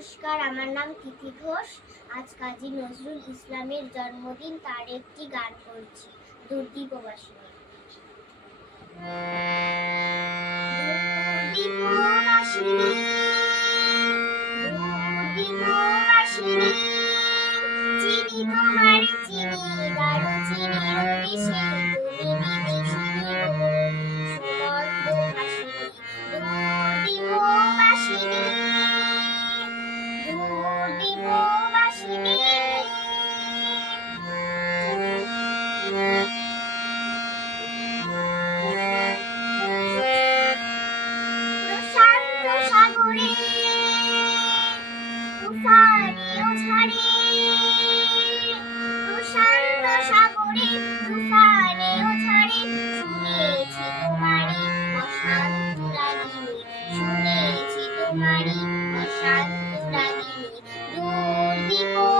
নমস্কার, আমার নাম তিথি ঘোষ। আজ কাজী নজরুল ইসলামের জন্মদিন, তার একটি গান করছি দুর্দীপবাসিনী দুর্দীপবাসিনী সাগরে তুফানিও ঝাড়ে। প্রশান্ত সাগরে তুফানিও ঝাড়ে। শুনেছি তোমারি অশান্ত রাগিনী। শুনেছি তোমারি অশান্ত রাগিনী। দুর্দীপবাসিনী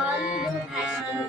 নন্দ ভাসিনী